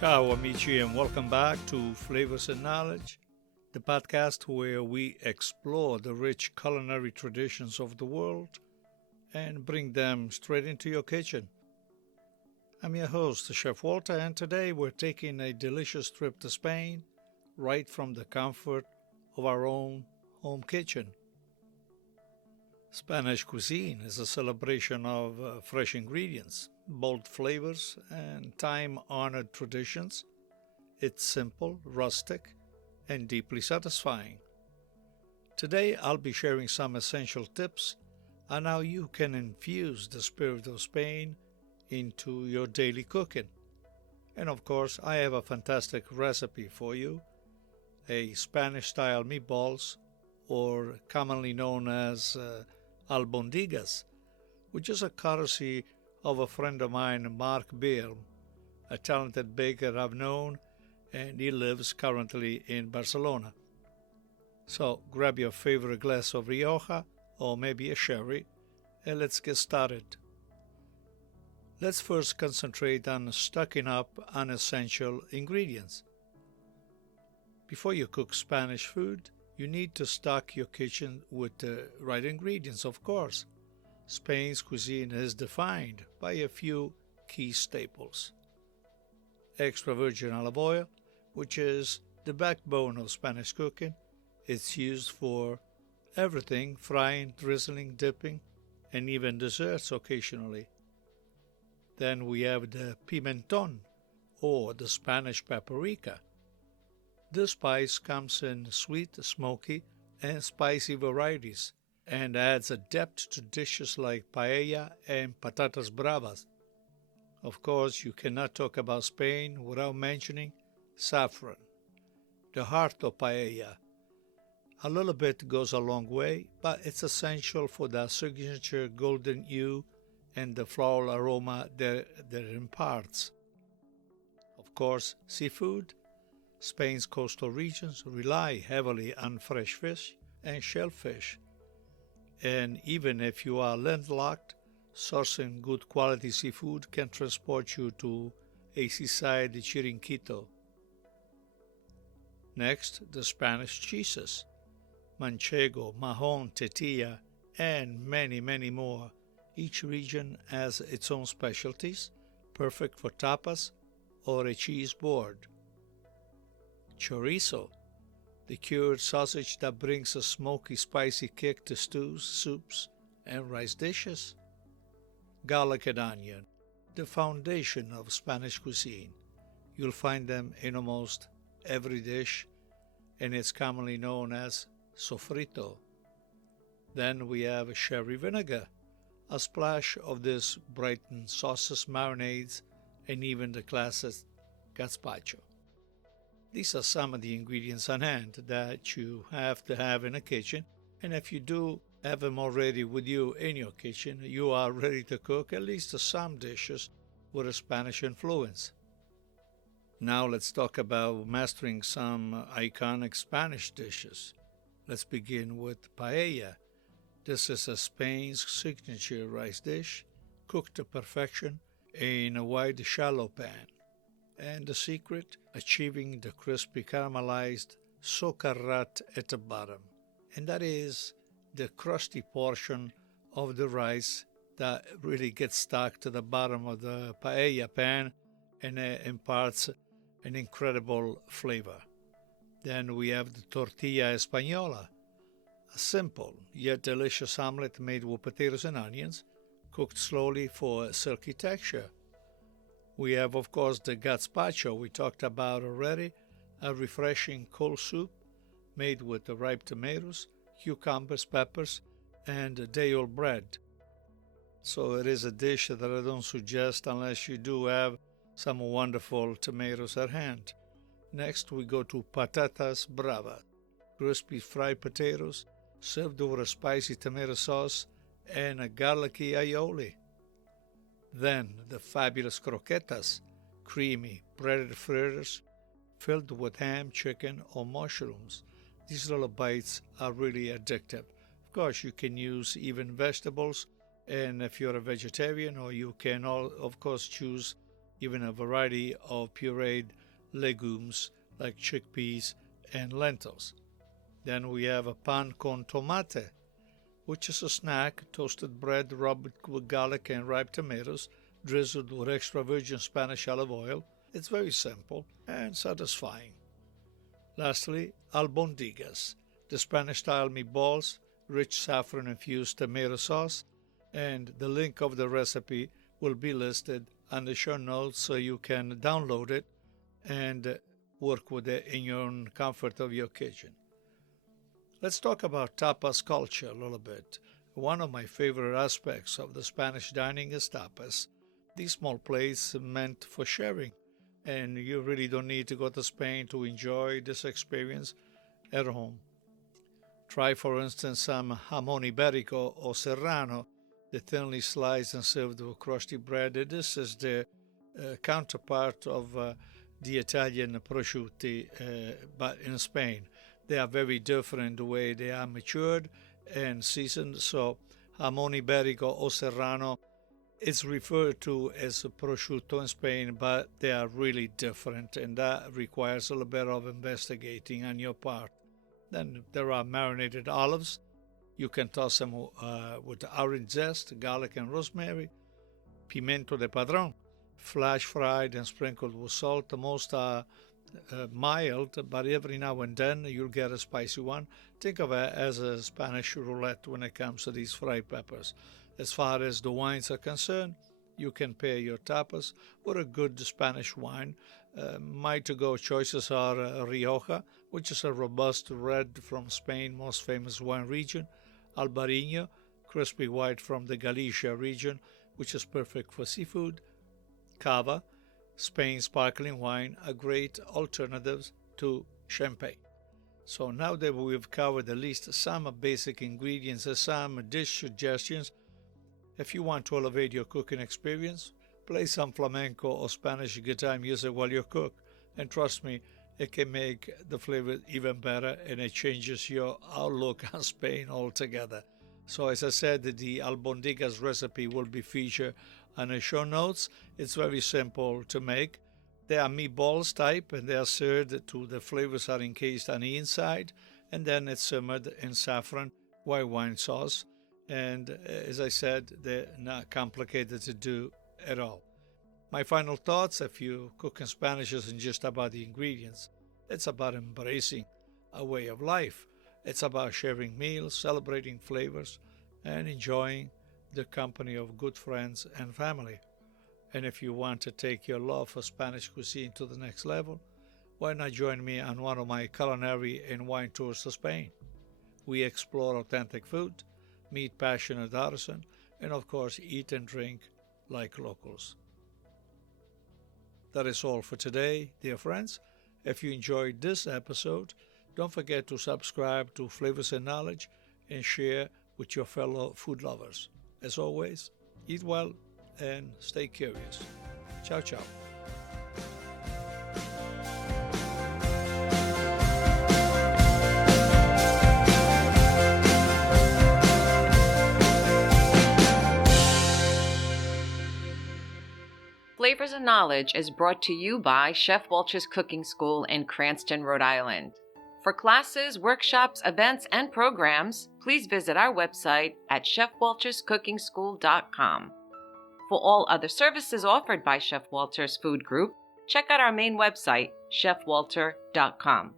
Ciao, amici, and welcome back to Flavors and Knowledge, the podcast where we explore the rich culinary traditions of the world and bring them straight into your kitchen. I'm your host, Chef Walter, and today we're taking a delicious trip to Spain right from the comfort of our own home kitchen. Spanish cuisine is a celebration of fresh ingredients, bold flavors, and time-honored traditions. It's simple, rustic, and deeply satisfying. Today, I'll be sharing some essential tips on how you can infuse the spirit of Spain into your daily cooking. And of course, I have a fantastic recipe for you, a Spanish-style meatballs, or commonly known as albondigas, which is a courtesy of a friend of mine, Mark Beer, a talented baker I've known, and he lives currently in Barcelona. So grab your favorite glass of Rioja or maybe a sherry, and let's get started. Let's first concentrate on stocking up on essential ingredients. Before you cook Spanish food, you need to stock your kitchen with the right ingredients, of course. Spain's cuisine is defined by a few key staples. Extra virgin olive oil, which is the backbone of Spanish cooking. It's used for everything, frying, drizzling, dipping, and even desserts occasionally. Then we have the pimentón, or the Spanish paprika. This spice comes in sweet, smoky, and spicy varieties and adds a depth to dishes like paella and patatas bravas. Of course, you cannot talk about Spain without mentioning saffron, the heart of paella. A little bit goes a long way, but it's essential for that signature golden hue and the floral aroma that it imparts. Of course, seafood. Spain's coastal regions rely heavily on fresh fish and shellfish. And even if you are landlocked, sourcing good quality seafood can transport you to a seaside chiringuito. Next, the Spanish cheeses. Manchego, Mahon, Tetilla, and many more. Each region has its own specialties, perfect for tapas or a cheese board. Chorizo, the cured sausage that brings a smoky, spicy kick to stews, soups, and rice dishes. Garlic and onion, the foundation of Spanish cuisine. You'll find them in almost every dish, and it's commonly known as sofrito. Then we have sherry vinegar. A splash of this brightens sauces, marinades, and even the classic gazpacho. These are some of the ingredients on hand that you have to have in a kitchen, and if you do have them already with you in your kitchen, you are ready to cook at least some dishes with a Spanish influence. Now let's talk about mastering some iconic Spanish dishes. Let's begin with paella. This is Spain's signature rice dish, cooked to perfection in a wide, shallow pan. And the secret, achieving the crispy caramelized socarrat at the bottom. And that is the crusty portion of the rice that really gets stuck to the bottom of the paella pan and imparts an incredible flavor. Then we have the tortilla española, a simple yet delicious omelet made with potatoes and onions, cooked slowly for a silky texture. We have, of course, the gazpacho we talked about already, a refreshing cold soup made with the ripe tomatoes, cucumbers, peppers, and day-old bread. So it is a dish that I don't suggest unless you do have some wonderful tomatoes at hand. Next, we go to patatas bravas, crispy fried potatoes served over a spicy tomato sauce and a garlicky aioli. Then the fabulous croquetas, creamy breaded fritters filled with ham, chicken, or mushrooms. These little bites are really addictive. Of course, you can use even vegetables, and if you're a vegetarian, or you can, of course, choose even a variety of pureed legumes like chickpeas and lentils. Then we have a pan con tomate, which is a snack, toasted bread rubbed with garlic and ripe tomatoes, drizzled with extra virgin Spanish olive oil. It's very simple and satisfying. Lastly, albondigas, the Spanish-style meatballs, rich saffron-infused tomato sauce, and the link of the recipe will be listed on the show notes so you can download it and work with it in your own comfort of your kitchen. Let's talk about tapas culture a little bit. One of my favorite aspects of the Spanish dining is tapas. These small plates meant for sharing, and you really don't need to go to Spain to enjoy this experience at home. Try, for instance, some jamón ibérico or serrano, the thinly sliced and served with crusty bread. This is the counterpart of the Italian prosciutti, but in Spain. They are very different the way they are matured and seasoned. So jamón ibérico or serrano is referred to as prosciutto in Spain, but they are really different, and that requires a little bit of investigating on your part. Then there are marinated olives. You can toss them with orange zest, garlic and rosemary, pimiento de padrón, flash fried and sprinkled with salt. Most are mild, but every now and then you'll get a spicy one. Think of it as a Spanish roulette when it comes to these fried peppers. As far as the wines are concerned, you can pair your tapas with a good Spanish wine. My to-go choices are Rioja, which is a robust red from Spain's most famous wine region, Albariño, crispy white from the Galicia region, which is perfect for seafood, Cava, Spain's sparkling wine, are great alternatives to champagne. So now that we've covered at least some basic ingredients and some dish suggestions, if you want to elevate your cooking experience, play some flamenco or Spanish guitar music while you cook, and trust me, it can make the flavor even better, and it changes your outlook on Spain altogether. So as I said, the albondigas recipe will be featured on the show notes. It's very simple to make. They are meatballs type, and they are served to the flavors are encased on the inside, and then it's simmered in saffron white wine sauce. And as I said, they're not complicated to do at all. My final thoughts: if you cook in Spanish isn't just about the ingredients, it's about embracing a way of life. It's about sharing meals, celebrating flavors, and enjoying the company of good friends and family. And if you want to take your love for Spanish cuisine to the next level, why not join me on one of my culinary and wine tours to Spain? We explore authentic food, meet passionate artisans, and of course eat and drink like locals. That is all for today, dear friends. If you enjoyed this episode, don't forget to subscribe to Flavors and Knowledge and share with your fellow food lovers. As always, eat well and stay curious. Ciao, ciao. Flavors and Knowledge is brought to you by Chef Walter's Cooking School in Cranston, Rhode Island. For classes, workshops, events, and programs, please visit our website at chefwalterscookingschool.com. For all other services offered by Chef Walter's Food Group, check out our main website, chefwalter.com.